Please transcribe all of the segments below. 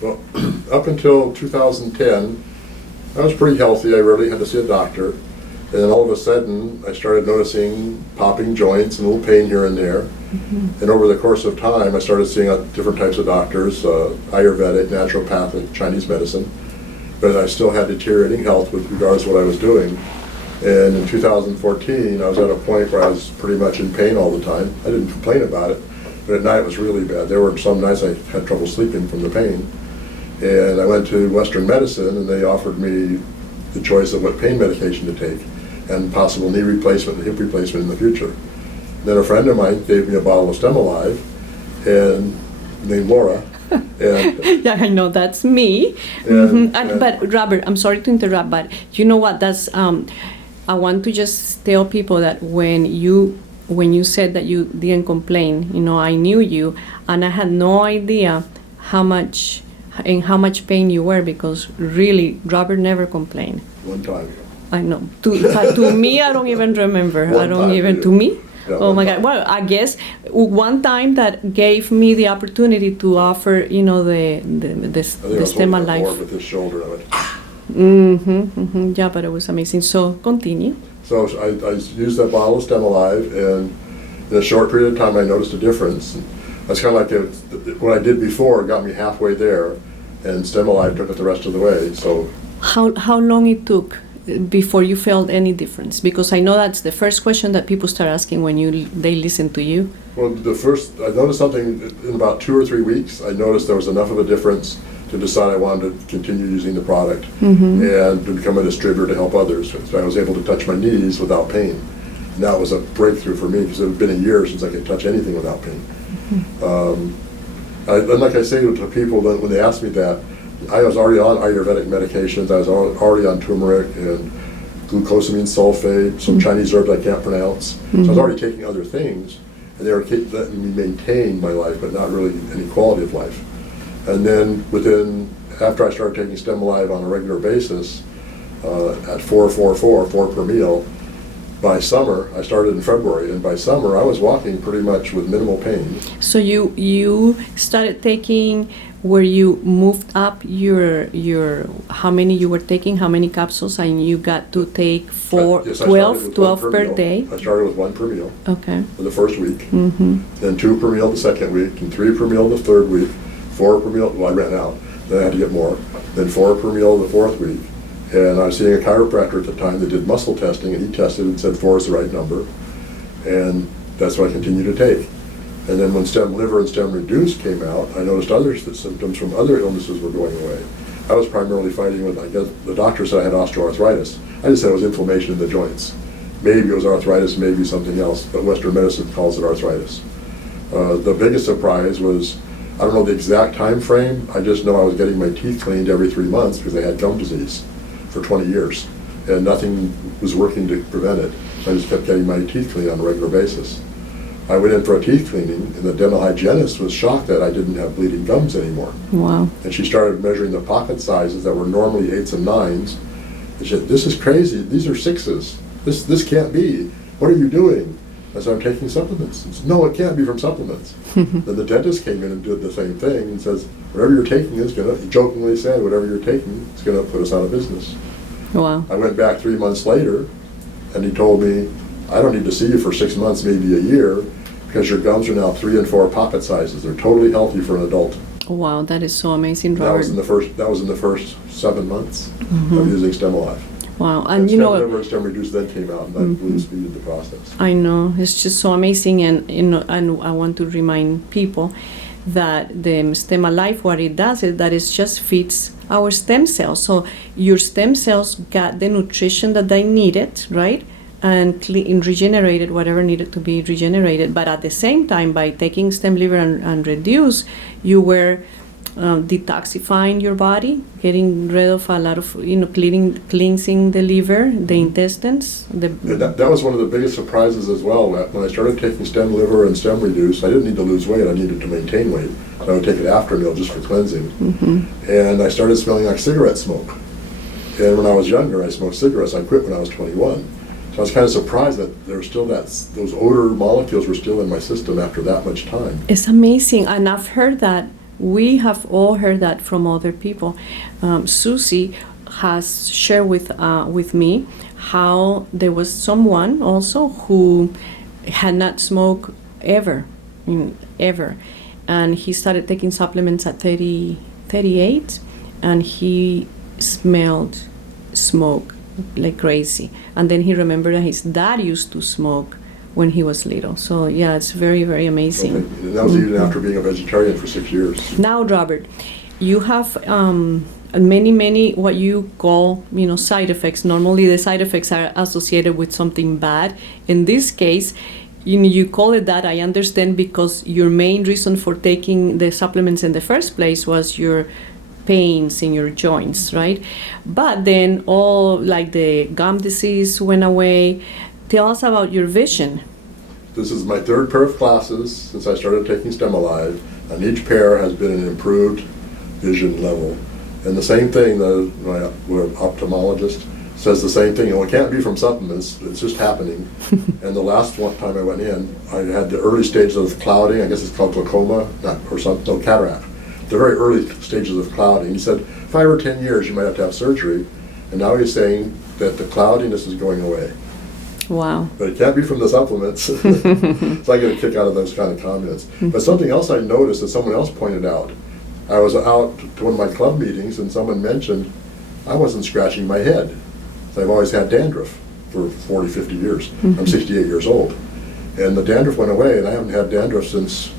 Well, up until 2010, I was pretty healthy. I rarely had to see a doctor. And then all of a sudden, I started noticing popping joints and a little pain here and there. Mm-hmm. And over the course of time, I started seeing different types of doctors, Ayurvedic, naturopathic, Chinese medicine. But I still had deteriorating health with regards to what I was doing. And in 2014, I was at a point where I was pretty much in pain all the time. I didn't complain about it, but at night it was really bad. There were some nights I had trouble sleeping from the pain. And I went to Western medicine, and they offered me the choice of what pain medication to take and possible knee replacement and hip replacement in the future. And then a friend of mine gave me a bottle of Stemalive, and named Laura. And yeah, I know that's me. But Robert, I'm sorry to interrupt, but you know what? That's I want to just tell people that when you said that you didn't complain, I knew you, and I had no idea how much pain you were, because really Robert never complained. One time. I know. To me, I don't even remember. To me? Yeah, oh my God. Well, I guess one time that gave me the opportunity to offer, the Stemalive. With his shoulder, I went, Yeah, but it was amazing. So continue. So I used that bottle of Stemalive, and in a short period of time, I noticed a difference. That's kind of like what I did before got me halfway there, and Stemalive took it the rest of the way. So how long it took before you felt any difference? Because I know that's the first question that people start asking when they listen to you. Well, I noticed something in about 2 or 3 weeks. I noticed there was enough of a difference to decide I wanted to continue using the product and to become a distributor to help others. So I was able to touch my knees without pain. And that was a breakthrough for me, because it had been a year since I could touch anything without pain. And like I say to people when they ask me that, I was already on Ayurvedic medications. I was already on turmeric and glucosamine sulfate, some Chinese herbs I can't pronounce. So I was already taking other things, and they were letting me maintain my life, but not really any quality of life. And then after I started taking Stemalive on a regular basis, at 4 per meal, by summer, I started in February, and by summer I was walking pretty much with minimal pain. So you started taking, where you moved up your how many you were taking, how many capsules, and you got to take 12 per day? I started with 1 per meal. Okay. For the first week, then 2 per meal the second week, and 3 per meal the third week, 4 per meal, well I ran out, then I had to get more, then 4 per meal the fourth week. And I was seeing a chiropractor at the time that did muscle testing, and he tested and said 4 is the right number. And that's what I continued to take. And then when Stem Liver and Stem Reduce came out, I noticed other symptoms from other illnesses were going away. I was primarily fighting with, I guess, the doctor said I had osteoarthritis. I just said it was inflammation in the joints. Maybe it was arthritis, maybe something else, but Western medicine calls it arthritis. The biggest surprise was, I don't know the exact time frame, I just know I was getting my teeth cleaned every 3 months because I had gum disease for 20 years, and nothing was working to prevent it. So I just kept getting my teeth cleaned on a regular basis. I went in for a teeth cleaning, and the dental hygienist was shocked that I didn't have bleeding gums anymore. Wow. And she started measuring the pocket sizes that were normally 8s and 9s. And she said, "This is crazy, these are 6s. This can't be. What are you doing?" I said, "I'm taking supplements." She said, "No, it can't be from supplements." Then the dentist came in and did the same thing and says, "Whatever you're taking is gonna," he jokingly said, "whatever you're taking is gonna put us out of business." Wow. I went back 3 months later, and he told me, "I don't need to see you for 6 months, maybe a year, because your gums are now 3 and 4 pocket sizes. They're totally healthy for an adult." Wow, that is so amazing, Robert. That was in the first 7 months of using Stemalive. Wow, and Stem Liver and Stem Reduce then came out, and that really speeded the process. I know, it's just so amazing, and I want to remind people that the Stemalive, what it does is that it just feeds our stem cells. So your stem cells got the nutrition that they needed, right? And regenerated whatever needed to be regenerated. But at the same time, by taking Stem Liver and Reduce, you were detoxifying your body, getting rid of a lot of, cleansing the liver, the intestines. That was one of the biggest surprises as well. When I started taking Stem Liver and Stem Reduce, I didn't need to lose weight, I needed to maintain weight. I would take it after a meal just for cleansing. And I started smelling like cigarette smoke. And when I was younger, I smoked cigarettes. I quit when I was 21. So I was kind of surprised that there was still those odor molecules were still in my system after that much time. It's amazing, and I've heard that We have all heard that from other people. Susie has shared with me how there was someone also who had not smoked ever, ever, and he started taking supplements at 38, and he smelled smoke like crazy. And then he remembered that his dad used to smoke when he was little. So yeah, it's very, very amazing. Okay. And that was even after being a vegetarian for 6 years. Now, Robert, you have many what you call side effects. Normally, the side effects are associated with something bad. In this case, you call it that. I understand, because your main reason for taking the supplements in the first place was your pains in your joints, right? But then all like the gum disease went away. Tell us about your vision. This is my third pair of glasses since I started taking StemAlive, and each pair has been an improved vision level. And the same thing, my ophthalmologist says the same thing. It can't be from supplements, it's just happening. And the last one time I went in, I had the early stages of clouding, I guess it's called glaucoma, cataract. The very early stages of clouding. He said, 5 or 10 years you might have to have surgery. And now he's saying that the cloudiness is going away. Wow. But it can't be from the supplements. So I get a kick out of those kind of comments. But something else I noticed that someone else pointed out, I was out to one of my club meetings and someone mentioned I wasn't scratching my head. So I've always had dandruff for 40, 50 years. I'm 68 years old. And the dandruff went away, and I haven't had dandruff since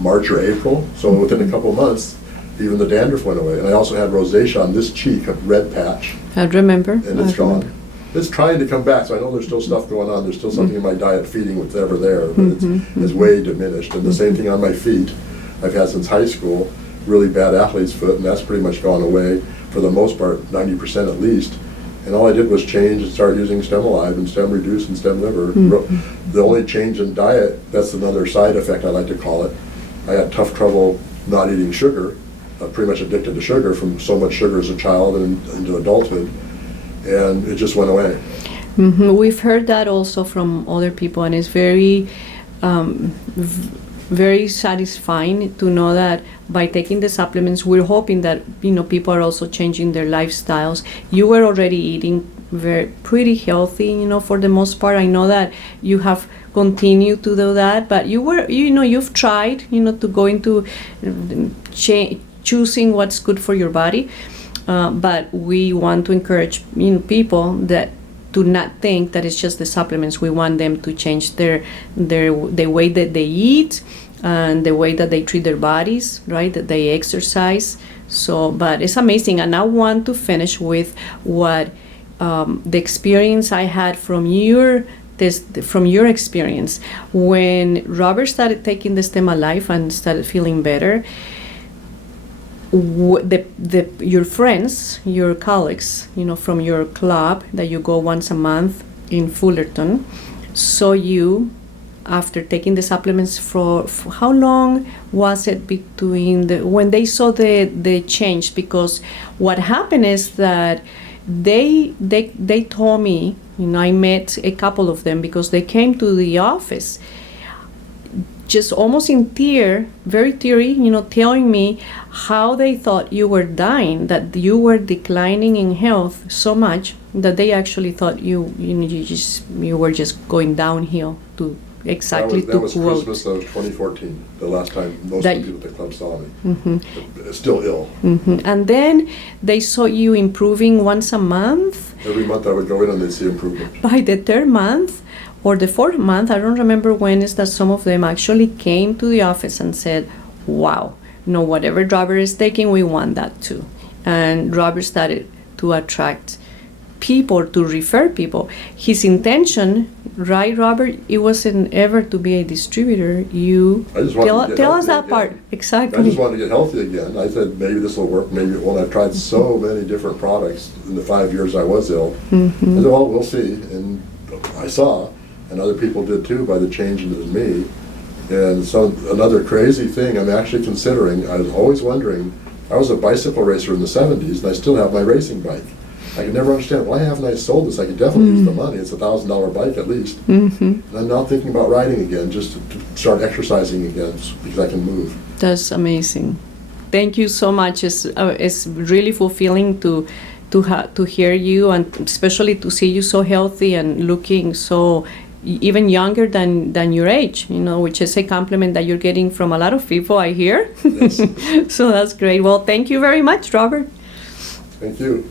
March or April. So within a couple of months, even the dandruff went away. And I also had rosacea on this cheek, a red patch. I remember. And it's gone. It's trying to come back, so I know there's still stuff going on. There's still something in my diet feeding what's ever there, but it's way diminished. And the same thing on my feet. I've had since high school, really bad athlete's foot, and that's pretty much gone away for the most part, 90% at least. And all I did was change and start using StemAlive and Stem Reduce and Stem Liver. The only change in diet, that's another side effect I like to call it. I had tough trouble not eating sugar. I'm pretty much addicted to sugar from so much sugar as a child and into adulthood. And it just went away. We've heard that also from other people, and it's very, very satisfying to know that by taking the supplements, we're hoping that people are also changing their lifestyles. You were already eating pretty healthy, for the most part. I know that you have continued to do that, but you've tried, to go into choosing what's good for your body. But we want to encourage people that do not think that it's just the supplements. We want them to change the way that they eat and the way that they treat their bodies, right? That they exercise. So, but it's amazing. And I want to finish with what the experience I had from your experience when Robert started taking the StemAlive and started feeling better. Your friends, your colleagues, from your club that you go once a month in Fullerton, saw you after taking the supplements for how long was it between when they saw the change? Because what happened is that they told me, I met a couple of them because they came to the office just almost in very teary, telling me how they thought you were dying, that you were declining in health so much that they actually thought you were just going downhill. To exactly that was quote. Christmas of 2014, the last time most of the people at the club saw me. Still ill. And then they saw you improving once a month. Every month I would go in and they'd see improvement. By the third month, or the fourth month, I don't remember when, is that some of them actually came to the office and said, wow, whatever Robert is taking, we want that too. And Robert started to attract people, to refer people. His intention, right, Robert, it wasn't ever to be a distributor. I just wanted to tell us that again. part. Exactly. I just wanted to get healthy again. I said, maybe this will work, maybe it won't. I've tried so many different products in the 5 years I was ill. I said, well, we'll see. And I saw, and other people did too, by the change in me. And so another crazy thing I'm actually considering, I was always wondering, I was a bicycle racer in the 70s and I still have my racing bike. I could never understand, why haven't I sold this? I could definitely use the money. It's $1,000 bike at least. And I'm now thinking about riding again, just to start exercising again because I can move. That's amazing. Thank you so much. It's really fulfilling to hear you, and especially to see you so healthy and looking so even younger than your age, which is a compliment that you're getting from a lot of people, I hear. Yes. So that's great. Well, thank you very much, Robert. Thank you.